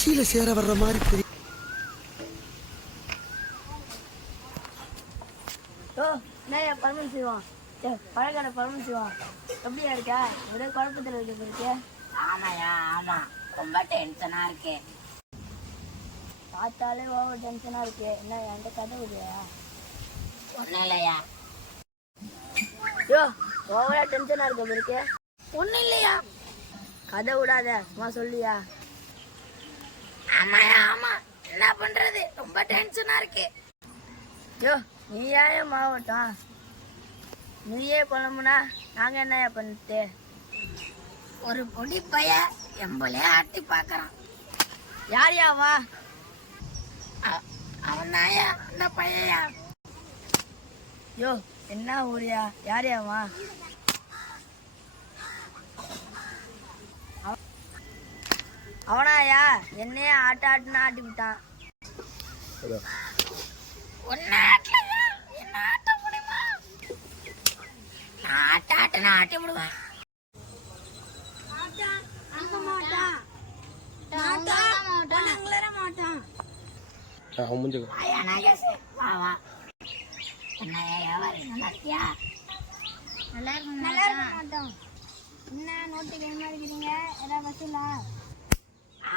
கட்சியில சேர வர்ற மாதிரி தெரியும். பழக்கடை பரமசிவம் எப்படியா இருக்கா? ஒரே குழப்பத்தில் இருக்கு. ஆமாயா, ஆமா, ரொம்ப டென்ஷனா இருக்கு. பார்த்தாலே ஓவர் டென்ஷனா இருக்கு. என்ன என்கிட்ட கதை விடுறியா? ஒன்னும் இல்லையா. யோ, ஓவரா டென்ஷனா இருக்கு. ஒன்னும் இல்லையா. கதை விடாத, சும்மா சொல்லியா? ஆமாயா, ஆமா, என்ன பண்றது, ரொம்ப டென்ஷனா இருக்கு. யோ, நீ ஏன் மாவட்டம்? நீயே குழம்புனா நாங்க என்னையா பண்ணிட்டு? ஒரு பொடி பைய எம்பளே ஆட்டி பாக்குறான். யார் யாவா? அவன் தாயா அந்த பையா. யோ, என்ன ஊரியா? யார் யாவா? அவனாயா? என்னையே ஆட்டுன்னு ஆட்டி விட்டான். ஆட்டி விடுவேன்.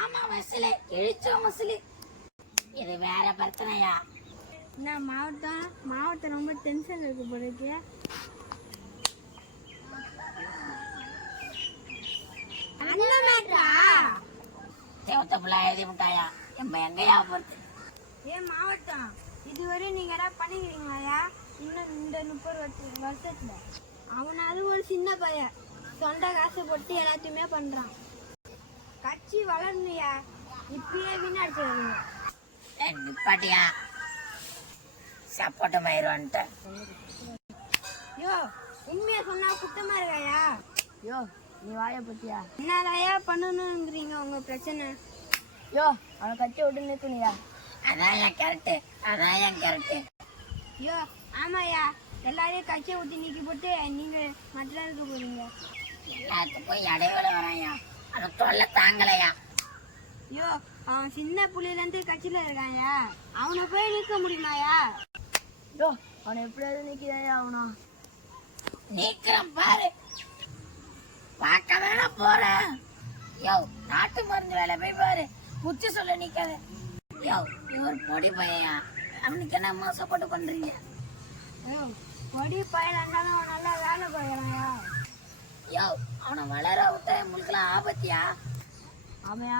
ஆமா, வசூலு எழுச்சோம் வசூலு. இது வேற பிரச்சனையா? என்ன மாவட்டம் ரொம்ப டென்ஷன் இருக்கு போறதுக்கு. எழுதி விட்டாயா? எங்கயா போறது? ஏன் மாவட்டம், இதுவரை நீங்க ஏதாவது பண்ணிக்கிறீங்களா? இன்னும் இந்த 30 வருஷத்துல அவனாவது ஒரு சின்ன பையன் சொந்த காசை போட்டு எல்லாத்தையுமே பண்றான். கட்சி வளரணுயா, இப்பயே வீணடிச்சிருங்க. நிப்பாட்டியா, சப்போட்ட மயிருவான்ட்டு. யோ, உண்மையா சொன்னா குத்தமா இருக்காயா? யோ, நீ வாய பத்தியா? என்னதாயா பண்ணணுங்கிறீங்க உங்க பிரச்சனை? யோ, அவனை கட்சி விட்டு நிற்கணுயா. அதான் என் கேரட்டு, அதான் என் கேரட்டு. யோ, ஆமாயா, எல்லாரையும் கட்சியை விட்டு நீக்கி போட்டு நீங்க மற்ற போறீங்க. எல்லாத்துக்கும் இடைவேளை வராயா, அவன் தொல்லை தாங்கலையா. யோ, அவன் சின்ன புள்ளில இருந்து கட்சியில இருக்காயா, அவனை போய் நிற்க முடியுமாயா? யோ, அவனை எப்படியாவது நிக்கிறாயா? அவனா நீக்கிறேன் பாரு, பார்க்க வேணா போறேன். யோ, நாட்டு மருந்து வேலை போய் பாரு, முச்சு சொல்ல நிக்காத. யோ, ஒரு பொடி பையா, அவனுக்கு என்ன சப்போர்ட் பண்றீங்க? யோ, பொடி பையன் இருந்தாலும் அவன் நல்லா வேலை பார்க்கறாயா? யோ, அவனை வளர விட்ட முழுக்கலாம் ஆபத்தியா? ஆமையா,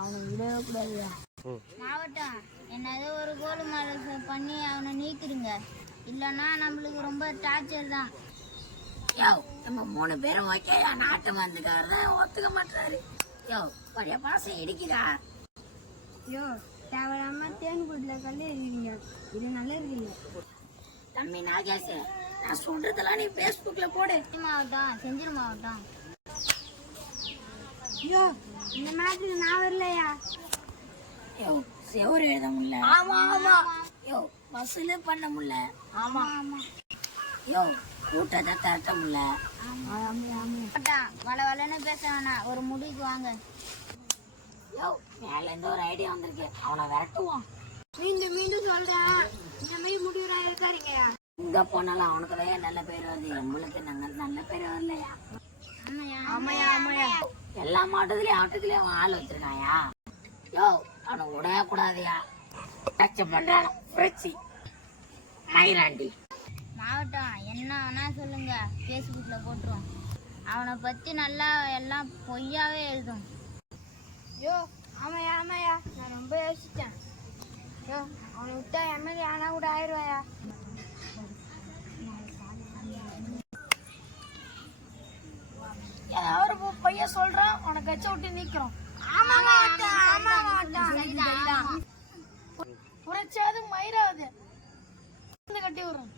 அவனை விடவே கூடாதுயா. மாவட்டம், என்னது ஒரு கோல் மாலை பண்ணி அவனை நீக்கிடுங்க, இல்லைன்னா நம்மளுக்கு ரொம்ப டார்ச்சர் தான். யோ, நம்ம 3 பேரும் ஓகேயா? நாட்டு மருந்துக்காரர் தான் ஒத்துக்க மாட்டாரு. யோ, பழைய பாசம் இடிக்குதா? யோ, தேவையில்லாம தேன் கூட்டில் கல்லு இருக்கீங்க, இது நல்லா இருக்கீங்க. தம்பி நாகேஷ், நான் சொல்றதெல்லாம் நீ பேஸ்புக்ல போடு. மாவட்டம், செஞ்சிரு மாவட்டம். யோ, இந்த மாதிரி நான் வரலையா? யோ, செவரு எழுத முடியல. ஆமா. யோ, வசூலு பண்ண முடியல. ஆமா. யோ, கூட்டத்தை தரட்ட முடியல. மாவட்டம், வளன்னு பேச வேணாம், ஒரு முடிவுக்கு வாங்க. யோ, மேல இருந்து ஒரு ஐடியா வந்திருக்கு, அவனை விரட்டுவான். மீண்டும் சொல்றேன், இந்த மாதிரி முடிவுறா இருக்காருங்கயா. இங்க போனாலும் அவனுக்கு தான் நல்ல பேர் வருது, எங்களுக்கு நாங்க நல்ல பேர் வரலையா? ஆமாயா. எல்லா மாவட்டத்திலயும் ஆட்டத்திலயும் அவன் ஆள் வச்சிருக்காயா? யோ, அவனை விடவே கூடாதுயா. டச் பண்றான் புரட்சி மயிராண்டி. மாவட்டம், என்ன வேணா சொல்லுங்க, ஃபேஸ்புக்ல போட்டுருவோம். அவனை பத்தி நல்லா எல்லாம் பொய்யாவே எழுதும். யோ, ஆமாயா, நான் ரொம்ப யோசிச்சேன். யோ, அவனை விட்டா எம்எல்ஏ ஆனா கூட ஆயிடுவாயா? ஏதாவது ஒரு பையன் சொல்றான், உனக்கு கட்சி விட்டு நிக்கிறோம். ஆமா. புரட்சியாவது மயிராவது கட்டி விடுறோம்.